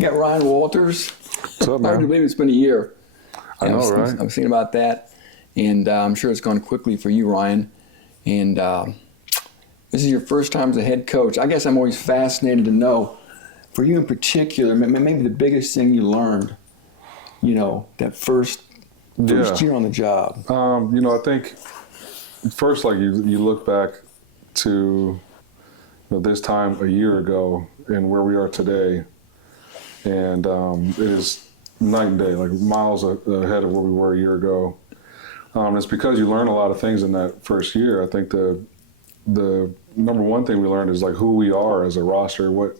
You got Ryan Walters. What's up, man? Hard to believe it's been a year. I know, right? I'm thinking about that, and I'm sure it's gone quickly for you, Ryan. And this is your first time as a head coach. I guess I'm always fascinated to know, for you in particular, maybe the biggest thing you learned, that first year on the job. I think first, like you look back to this time a year ago and where we are today, and it is night and day, like miles ahead of where we were a year ago. It's because you learn a lot of things in that first year. I think the number one thing we learned is like who we are as a roster. What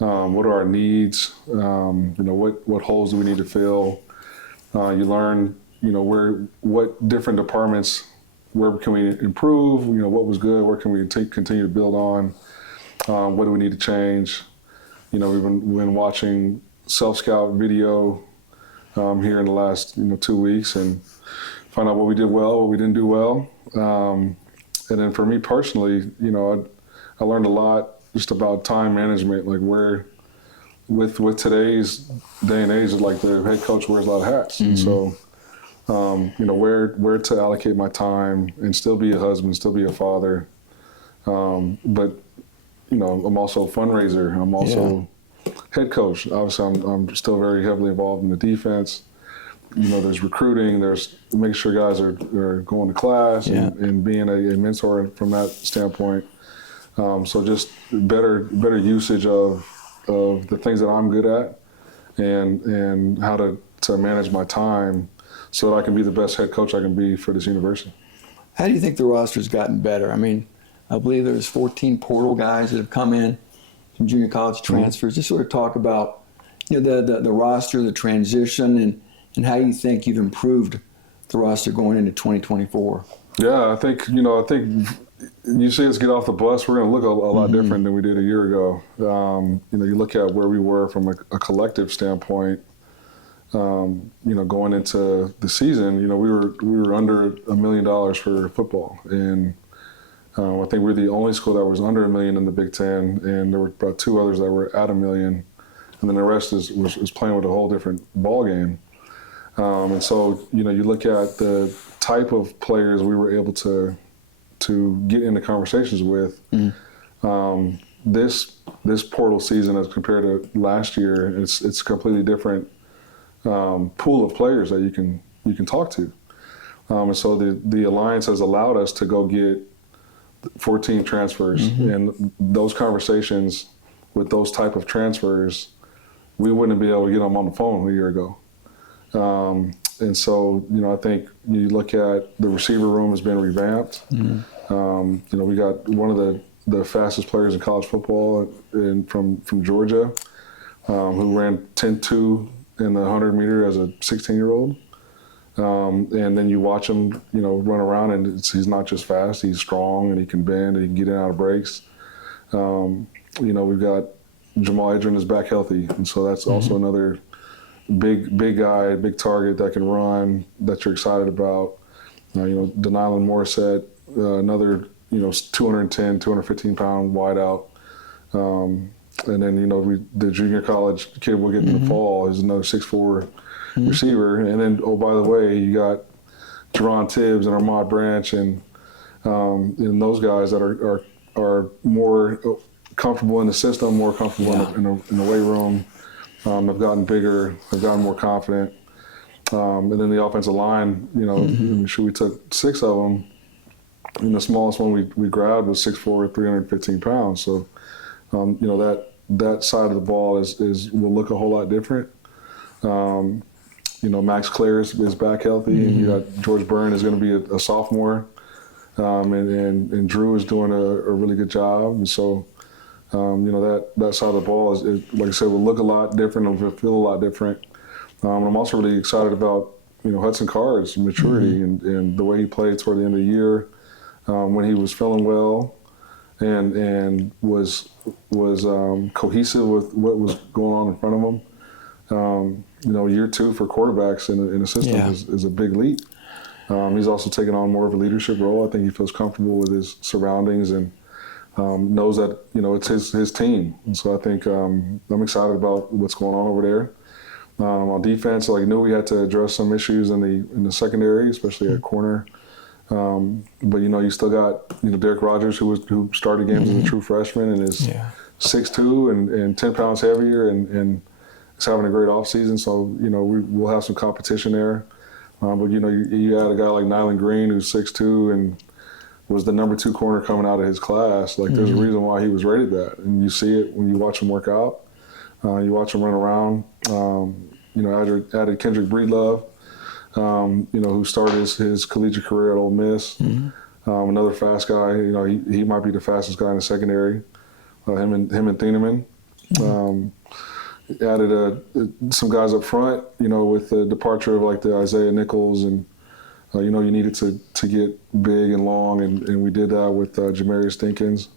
are our needs? What holes do we need to fill? You learn, what different departments, where can we improve? What was good? Where can we continue to build on? What do we need to change? We've been watching self-scout video here in the last 2 weeks and find out what we did well, what we didn't do well. And then for me personally, I learned a lot just about time management, like where with today's day and age, like the head coach wears a lot of hats. Mm-hmm. And so, where to allocate my time and still be a husband, still be a father. But, I'm also a fundraiser. I'm also head coach. Obviously, I'm still very heavily involved in the defense. There's recruiting, there's making sure guys are going to class and being a mentor from that standpoint. So just better usage of the things that I'm good at and how to manage my time so that I can be the best head coach I can be for this university. How do you think the roster's gotten better? I mean, I believe there's 14 portal guys that have come in from junior college transfers. Mm-hmm. Just sort of talk about the roster, the transition, and how you think you've improved the roster going into 2024. Yeah, I think you see us get off the bus, we're going to look a lot mm-hmm. different than we did a year ago. You look at where we were from a collective standpoint. Going into the season, we were under $1 million for football, and I think we're the only school that was under $1 million in the Big Ten, and there were about 2 others that were at $1 million, and then the rest was playing with a whole different ball game. And so, you look at the type of players we were able to get into conversations with. Mm. This portal season as compared to last year, it's a completely different pool of players that you can talk to. And so the Alliance has allowed us to go get 14 transfers, mm-hmm. and those conversations with those type of transfers, we wouldn't be able to get them on the phone a year ago. And so, I think you look at the receiver room has been revamped. Mm-hmm. We got one of the fastest players in college football from Georgia, who ran 10.2 in the 100-meter as a 16-year-old. And then you watch him, run around, and he's not just fast, he's strong, and he can bend, and he can get in and out of breaks. We've got Jamal Edrin is back healthy, and so that's mm-hmm. also another big guy, big target that can run, that you're excited about. Denylon Morissette, another, 210, 215-pound wideout. And then, the junior college kid we'll get in mm-hmm. the fall is another 6'4" mm-hmm. receiver. And then, oh, by the way, you got Jerron Tibbs and Ahmad Branch and those guys that are more comfortable in the system, more comfortable in the weight room. Have gotten bigger, have gotten more confident. And then the offensive line, mm-hmm. I'm sure we took 6 of them. And the smallest one we grabbed was 6'4", 315 pounds. So, that side of the ball will look a whole lot different. Max Clare is back healthy. Mm-hmm. And you got George Byrne is going to be a sophomore. And Drew is doing a really good job. And so, that side of the ball is, like I said, will look a lot different and will feel a lot different. I'm also really excited about, Hudson Card's maturity mm-hmm. and the way he played toward the end of the year, when he was feeling well and was cohesive with what was going on in front of him. Year 2 for quarterbacks in a system is a big leap. He's also taken on more of a leadership role. I think he feels comfortable with his surroundings and knows that, it's his team. And so I think I'm excited about what's going on over there. On defense, knew we had to address some issues in the secondary, especially at corner. But you still got Derek Rogers, who started games as a true freshman and is 6'2" and 10 pounds heavier and is having a great offseason. So we'll have some competition there. But you had a guy like Nyland Green, who's 6'2" and was the number 2 corner coming out of his class. There's a reason why he was rated that, and you see it when you watch him work out. You watch him run around. Added Kendrick Breedlove, who started his collegiate career at Ole Miss. Another fast guy. He might be the fastest guy in the secondary. Him and Thieneman. Added some guys up front. With the departure of the Isaiah Nichols, and you needed to get big and long, and we did that with Jamarius Dinkins.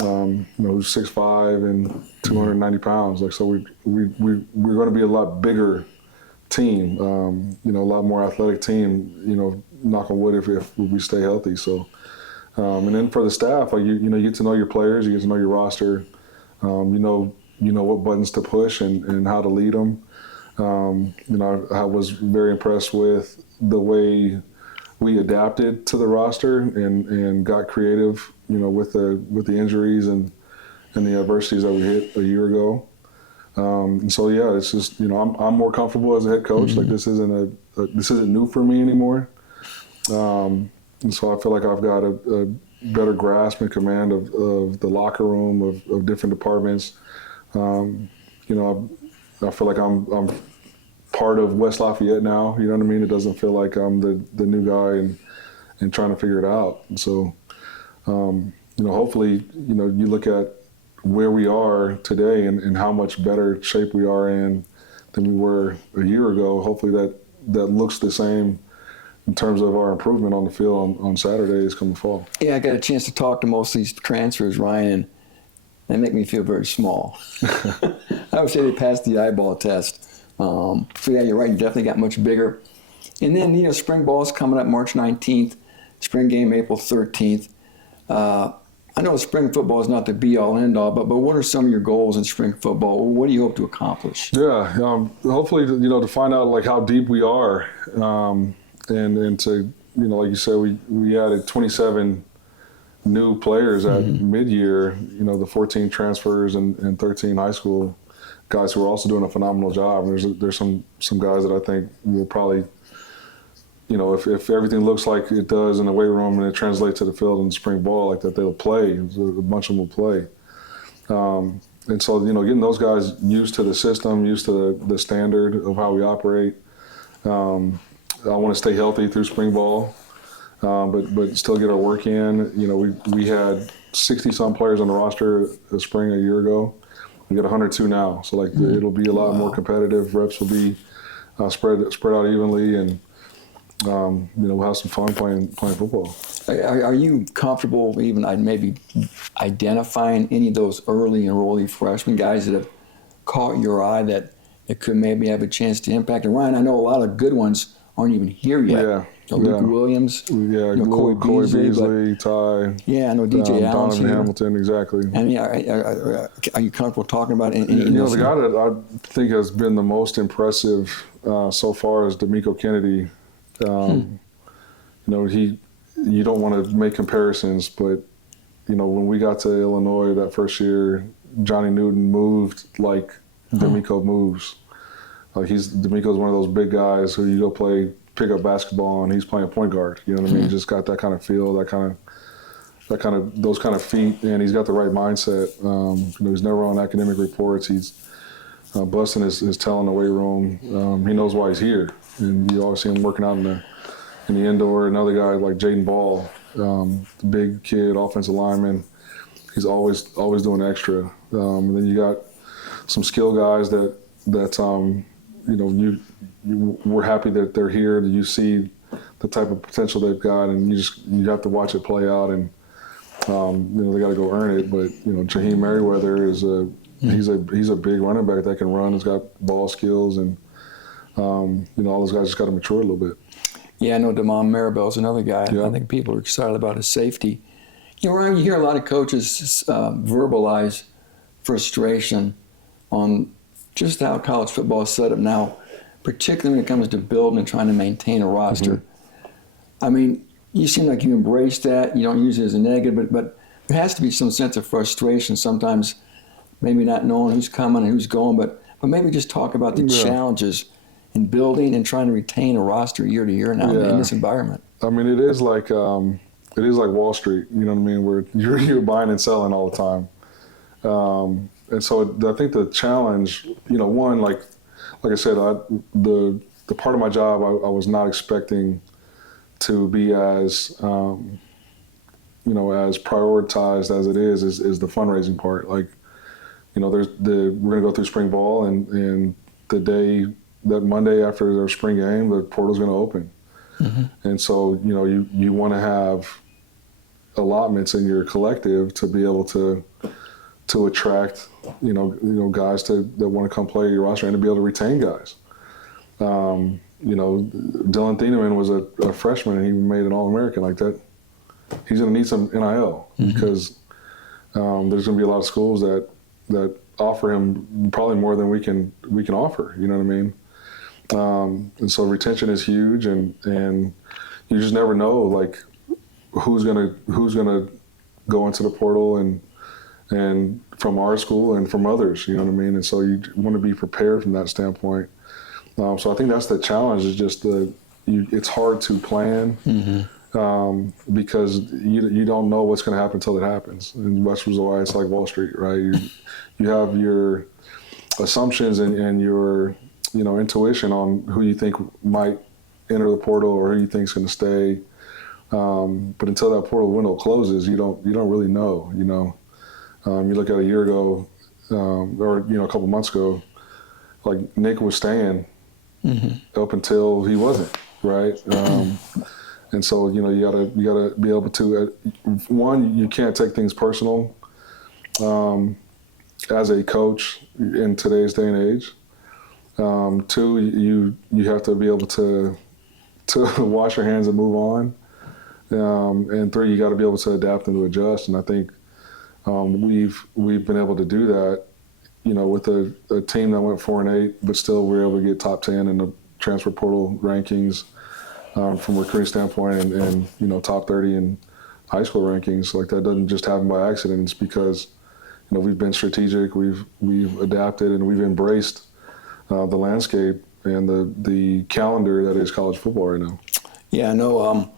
Who's 6'5" and 290 pounds. So we're going to be a lot bigger team. A lot more athletic team. Knock on wood if we stay healthy. So, and then for the staff, you get to know your players, you get to know your roster. You know what buttons to push and how to lead them. I was very impressed with the way we adapted to the roster and got creative, with the injuries and the adversities that we hit a year ago. And so it's just I'm more comfortable as a head coach. This isn't new for me anymore. And so I feel like I've got a better grasp and command of the locker room of different departments. I feel like I'm part of West Lafayette now. You know what I mean? It doesn't feel like I'm the new guy and trying to figure it out. And so, hopefully, you look at where we are today and how much better shape we are in than we were a year ago. Hopefully that looks the same in terms of our improvement on the field on Saturdays come the fall. Yeah, I got a chance to talk to most of these transfers, Ryan, and they make me feel very small. I would say they passed the eyeball test. So yeah, you're right. You definitely got much bigger. And then, spring ball is coming up March 19th, spring game April 13th. I know spring football is not the be-all, end-all, but what are some of your goals in spring football? What do you hope to accomplish? Yeah, hopefully, to find out how deep we are, and to, like you said, we added 27 new players at mid-year. The 14 transfers and 13 high school guys who are also doing a phenomenal job. There's some guys that I think will probably, if everything looks like it does in the weight room and it translates to the field in spring ball, that they'll play. A bunch of them will play. And so, getting those guys used to the system, used to the standard of how we operate. I want to stay healthy through spring ball, but still get our work in. We had 60-some players on the roster this spring a year ago. We got 102 now, so it'll be a lot more competitive. Reps will be spread out evenly, and we'll have some fun playing football. Are you comfortable even maybe identifying any of those early enrollee freshman guys that have caught your eye that could maybe have a chance to impact? And Ryan, I know a lot of good ones aren't even here yet. Yeah. Luke Williams, Corey Beasley, Ty. Yeah, I know DJ Allen's Donovan here. Hamilton, exactly. And are you comfortable talking about any? The guy that I think has been the most impressive so far is D'Amico Kennedy. You don't want to make comparisons, but when we got to Illinois that first year, Johnny Newton moved like D'Amico moves. D'Amico's one of those big guys who you go pick up basketball and he's playing point guard. You know what I mean? He just got that kind of feel, those kind of feet, and he's got the right mindset. He's never on academic reports. He's busting his tail in the weight room. He knows why he's here, and you always see him working out in the indoor. Another guy like Jaden Ball, the big kid, offensive lineman. He's always doing extra. And then you got some skill guys that we're happy that they're here. That you see the type of potential they've got, and you have to watch it play out, and they got to go earn it. But Jaheim Merriweather is he's a big running back that can run. He's got ball skills, and all those guys just got to mature a little bit. Yeah, I know Damon Maribel's another guy. Yeah. I think people are excited about his safety. Ryan, you hear a lot of coaches verbalize frustration on just how college football is set up now, particularly when it comes to building and trying to maintain a roster. I mean, you seem like you embrace that. You don't use it as a negative, but there has to be some sense of frustration sometimes, maybe not knowing who's coming and who's going, but maybe just talk about the challenges in building and trying to retain a roster year to year now in this environment. I mean, it is like Wall Street, you know what I mean, where you're buying and selling all the time. And so I think the challenge, one, like I said, the part of my job I was not expecting to be as as prioritized as it is the fundraising part. Like, we're going to go through spring ball, and that Monday after their spring game, the portal's going to open. And so, you want to have allotments in your collective to be able to attract, guys that want to come play your roster and to be able to retain guys. Dylan Thieneman was a freshman and he made an All-American like that. He's going to need some NIL because there's going to be a lot of schools that offer him probably more than we can offer. You know what I mean? And so retention is huge, and you just never know like who's gonna go into the portal and from our school and from others. You know what I mean? And so you want to be prepared from that standpoint. So I think that's the challenge. Is just it's hard to plan because you don't know what's going to happen until it happens. And that's why it's like Wall Street, right? You have your assumptions and your intuition on who you think might enter the portal or who you think is going to stay. But until that portal window closes, you don't really know. You look at a year ago or a couple months ago, like Nick was staying up until he wasn't, right? And so you gotta be able to one, you can't take things personal as a coach in today's day and age. Two, you have to be able to wash your hands and move on. And three, you got to be able to adapt and to adjust. And I think we've been able to do that, with a team that went 4-8, but still we were able to get top 10 in the transfer portal rankings from a recruiting standpoint, and top 30 in high school rankings. Like that doesn't just happen by accident. It's because we've been strategic, we've adapted, and we've embraced the landscape and the calendar that is college football right now. Yeah, I know.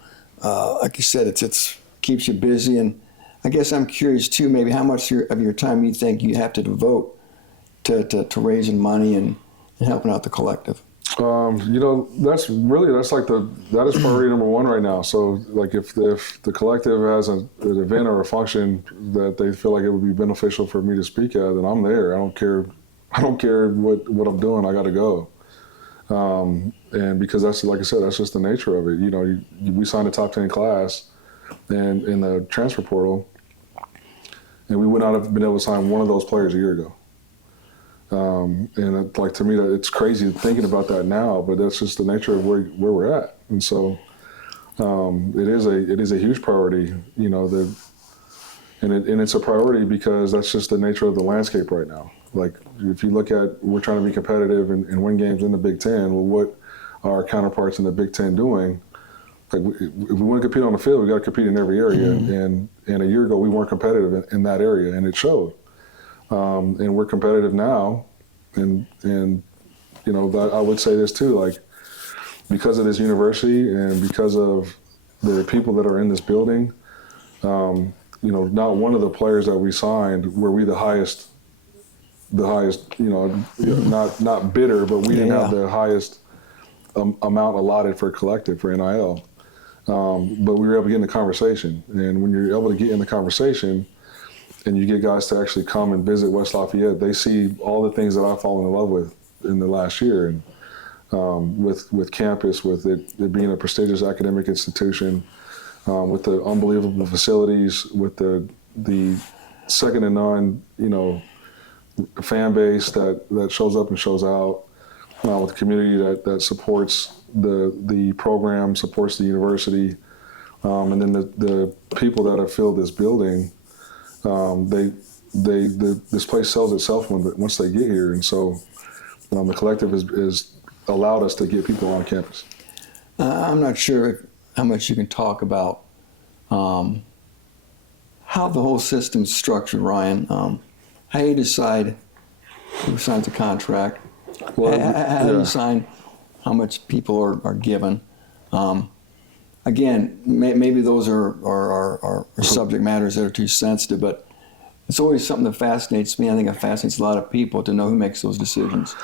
Like you said, it's keeps you busy, and I guess I'm curious too. Maybe how much of your time you think you have to devote to raising money and helping out the collective. That is priority number one right now. So like if the collective has an event or a function that they feel like it would be beneficial for me to speak at, then I'm there. I don't care what I'm doing. I got to go. And because that's, like I said, that's just the nature of it. We signed a top 10 class and in the transfer portal, and we would not have been able to sign one of those players a year ago. And to me, it's crazy thinking about that now, but that's just the nature of where we're at. And so it is a huge priority, and it's a priority because that's just the nature of the landscape right now. Like if you look at, we're trying to be competitive and win games in the Big Ten. Well, what are our counterparts in the Big Ten doing? Like if we want to compete on the field, we got to compete in every area. And a year ago, we weren't competitive in that area, and it showed. And we're competitive now, and I would say this too, like because of this university and because of the people that are in this building, not one of the players that we signed were we the highest, not bidder, but we didn't have the highest amount allotted for collective for NIL. But we were able to get in the conversation, and when you're able to get in the conversation, and you get guys to actually come and visit West Lafayette, they see all the things that I've fallen in love with in the last year, and with campus, with it being a prestigious academic institution, with the unbelievable facilities, with the second to none, fan base that shows up and shows out, with the community that supports the program, supports the university. And then the people that have filled this building, this place sells itself once they get here, and so the collective is allowed us to get people on campus. I'm not sure how much you can talk about how the whole system's structured, Ryan. How you decide who signs a contract, Well, how you decide how much people are given. Again, maybe those are subject matters that are too sensitive, but it's always something that fascinates me. I think it fascinates a lot of people to know who makes those decisions.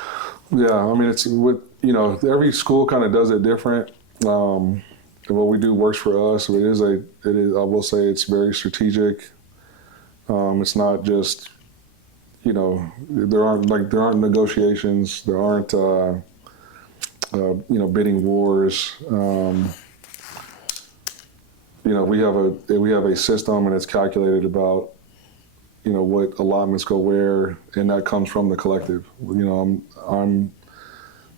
Yeah, I mean, it's with every school kind of does it different. And what we do works for us. It is. I will say it's very strategic. It's not just there aren't negotiations. There aren't bidding wars. We have a system, and it's calculated about what allotments go where, and that comes from the collective.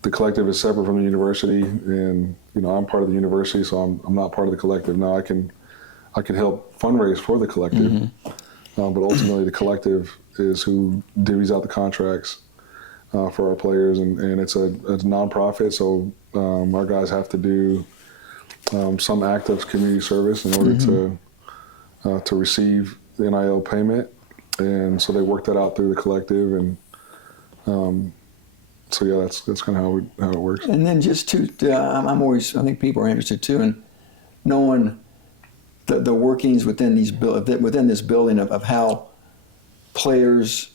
The collective is separate from the university, and I'm part of the university, so I'm not part of the collective. Now I can help fundraise for the collective, but ultimately the collective is who divvies out the contracts for our players, and it's a nonprofit, so our guys have to do some act of community service in order to receive the NIL payment, and so they work that out through the collective, and so yeah, that's kind of how it works. And then just I think people are interested too in knowing the workings within this building of how players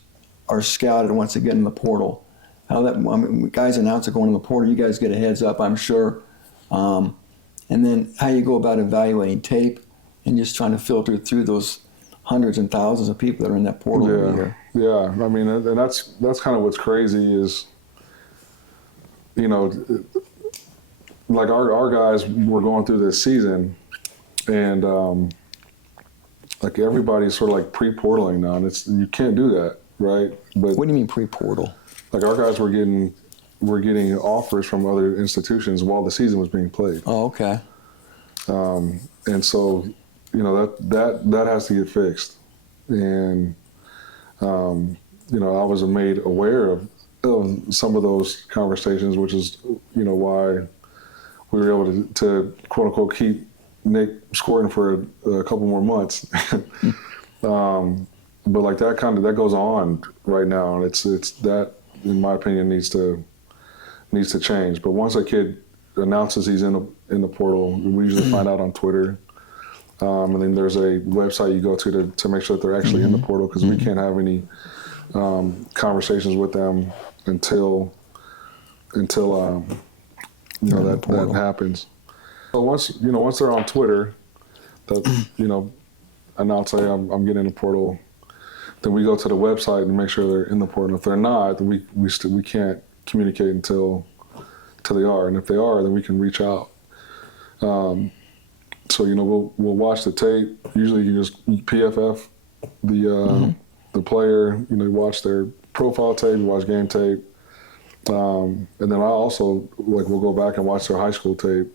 are scouted once they get in the portal. How guys announce they're going in the portal, you guys get a heads up, I'm sure. And then how you go about evaluating tape and just trying to filter through those hundreds and thousands of people that are in that portal every year. Yeah. I mean, and that's kind of what's crazy is, like our guys were going through this season, and like everybody's sort of like pre-portaling now, and you can't do that, right? But what do you mean pre-portal? Like our guys were getting offers from other institutions while the season was being played. Oh, okay. And so, that has to get fixed. And, I was made aware of some of those conversations, which is, why we were able to quote unquote keep Nick scoring for a couple more months. But like that goes on right now, and it's that, in my opinion, needs to change. But once a kid announces he's in the portal, we usually find out on Twitter, and then there's a website you go to make sure that they're actually in the portal, because we can't have any conversations with them until that happens. So once they're on Twitter, that announce, hey, I'm getting in the portal, then we go to the website and make sure they're in the portal. If they're not, then we can't communicate until they are, and if they are, then we can reach out. So we'll watch the tape. Usually you just PFF the player. You watch their profile tape, you watch game tape, and then I also we'll go back and watch their high school tape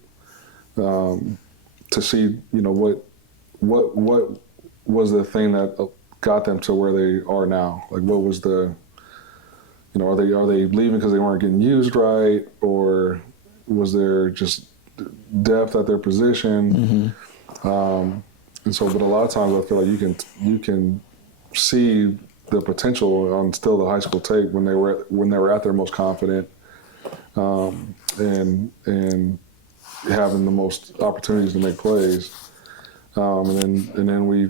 to see what was the thing that got them to where they are now. Like what was the are they leaving because they weren't getting used right, or was there just depth at their position? And so, but a lot of times I feel like you can see the potential on still the high school tape when they were at their most confident, and having the most opportunities to make plays, and then we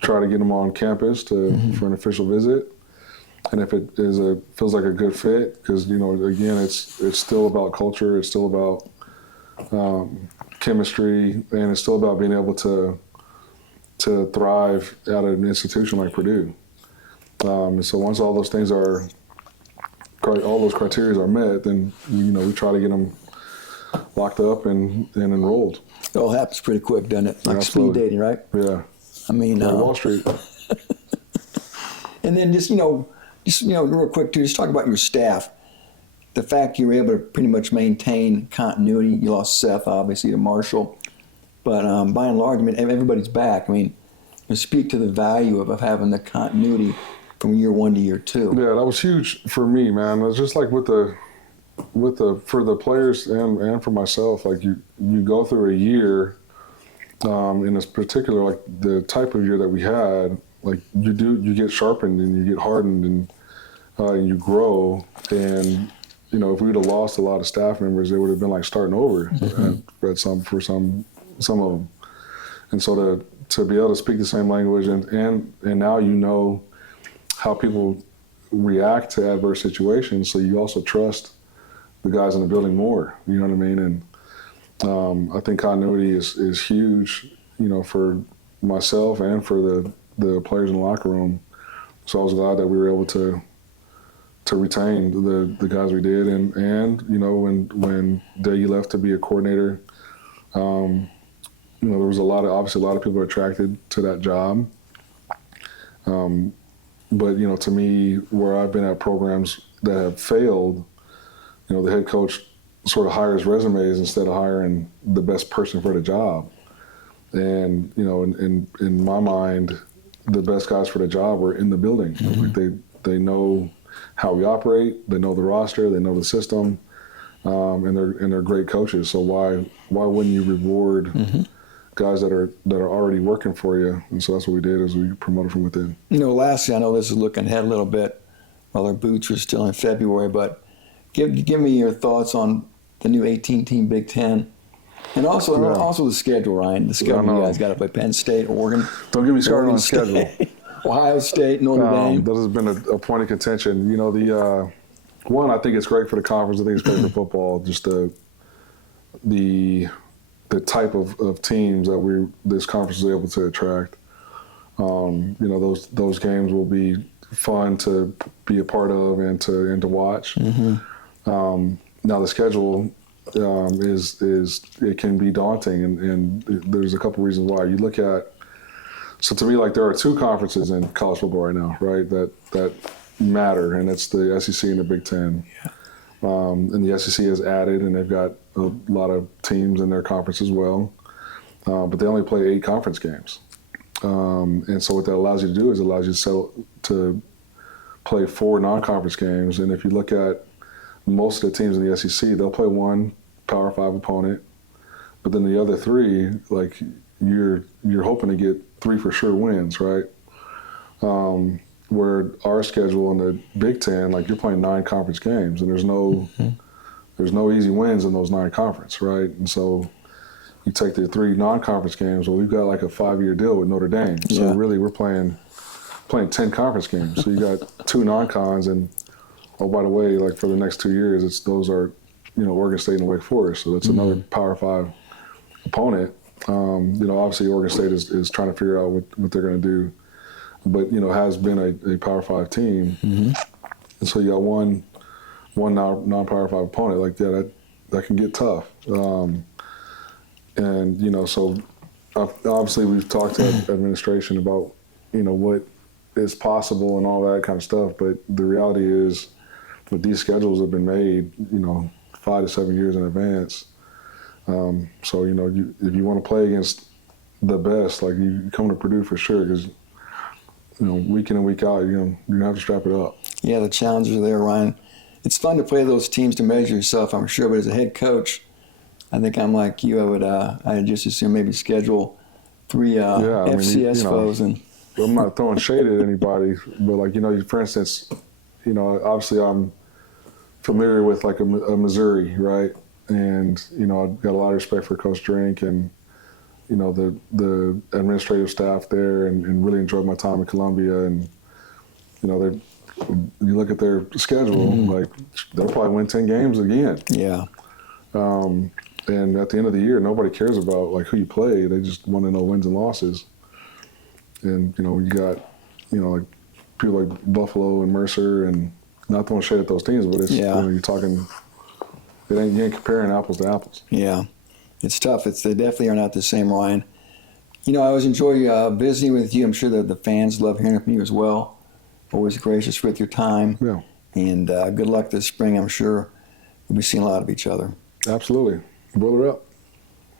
try to get them on campus for an official visit. And if it feels like a good fit, because again, it's still about culture, it's still about chemistry, and it's still about being able to thrive at an institution like Purdue. And so once all those criteria are met, then we try to get them locked up and enrolled. It all happens pretty quick, doesn't it? Like Absolutely. Speed dating, right? Yeah. I mean, Wall Street. And then just real quick too, just talk about your staff. The fact you were able to pretty much maintain continuity. You lost Seth, obviously, to Marshall, But by and large, I mean, everybody's back. I mean, speak to the value of having the continuity from year 1 to year 2. Yeah, that was huge for me, man. It was just like for the players and for myself, like you go through a year, in this particular, like the type of year that we had, like you get sharpened and you get hardened and you grow. And you know, if we would have lost a lot of staff members, it would have been like starting over for some of them. And so to be able to speak the same language and now you know how people react to adverse situations, so you also trust the guys in the building more. You know what I mean? And I think continuity is huge, you know, for myself and for the players in the locker room. So I was glad that we were able to retain the guys we did. And you know, when Daggy left to be a coordinator, you know, there was obviously a lot of people attracted to that job. But, you know, to me, where I've been at programs that have failed, you know, the head coach sort of hires resumes instead of hiring the best person for the job. And, you know, in my mind, the best guys for the job were in the building. Like they know how we operate, they know the roster, they know the system, and they're great coaches. So why wouldn't you reward guys that are already working for you? And so that's what we did, is we promoted from within. You know, lastly, I know this is looking ahead a little bit while our boots are still in February, but give me your thoughts on the new 18-team Big Ten, and also the schedule, Ryan. The schedule, you guys got to play Penn State, Oregon. Don't get me started Oregon on the schedule. Ohio State, Notre Dame. That has been a point of contention. You know, one, I think it's great for the conference. I think it's great for football. Just the type of teams that this conference is able to attract. You know, those games will be fun to be a part of and to watch. Now the schedule is it can be daunting, and there's a couple reasons why. You look at, so to me, like, there are two conferences in college football right now, right, that matter, and it's the SEC and the Big Ten. And the SEC has added, and they've got a lot of teams in their conference as well, but they only play 8 conference games. And so what that allows you to do is it allows you to play 4 non-conference games. And if you look at most of the teams in the SEC, they'll play 1 Power 5 opponent, but then the other 3, like, you're hoping to get 3 for sure wins, right? Where our schedule in the Big Ten, like, you're playing 9 conference games, and there's no easy wins in those 9 conference, right? And so you take the 3 non-conference games. Well, we've got like a 5-year deal with Notre Dame, so really we're playing 10 conference games. So you got 2 non-cons, and oh, by the way, like, for the next 2 years, those are, you know, Oregon State and Wake Forest. So that's another Power 5 opponent. You know, obviously Oregon State is trying to figure out what they're going to do, but, you know, has been a Power 5 team. And so you got one non-Power 5 opponent. Like, yeah, that can get tough. And, you know, so obviously we've talked to administration about, you know, what is possible and all that kind of stuff. But the reality is, with these schedules have been made, you know, 5 to 7 years in advance. So, you know, if you want to play against the best, like, you come to Purdue for sure, because, you know, week in and week out, you're gonna have to strap it up. Yeah, the challenges are there, Ryan. It's fun to play those teams to measure yourself, I'm sure, but as a head coach, I think I'm like you. I'd just assume maybe schedule 3 FCS foes. And I'm not throwing shade at anybody, but, like, you know, for instance, you know, obviously I'm familiar with, like, a Missouri, right? And, you know, I've got a lot of respect for Coach Drink and, you know, the administrative staff there, and really enjoyed my time in Columbia. And, you know, you look at their schedule, like, they'll probably win 10 games again. Yeah. And at the end of the year, nobody cares about, like, who you play. They just want to know wins and losses. And, you know, you got, you know, like, people like Buffalo and Mercer, and not throwing shade at those teams, but it's, you know, you're talking, you ain't comparing apples to apples. Yeah. It's tough. They definitely are not the same, Ryan. You know, I always enjoy visiting with you. I'm sure that the fans love hearing from you as well. Always gracious with your time. Yeah. And good luck this spring. I'm sure we'll be seeing a lot of each other. Absolutely. Brother up.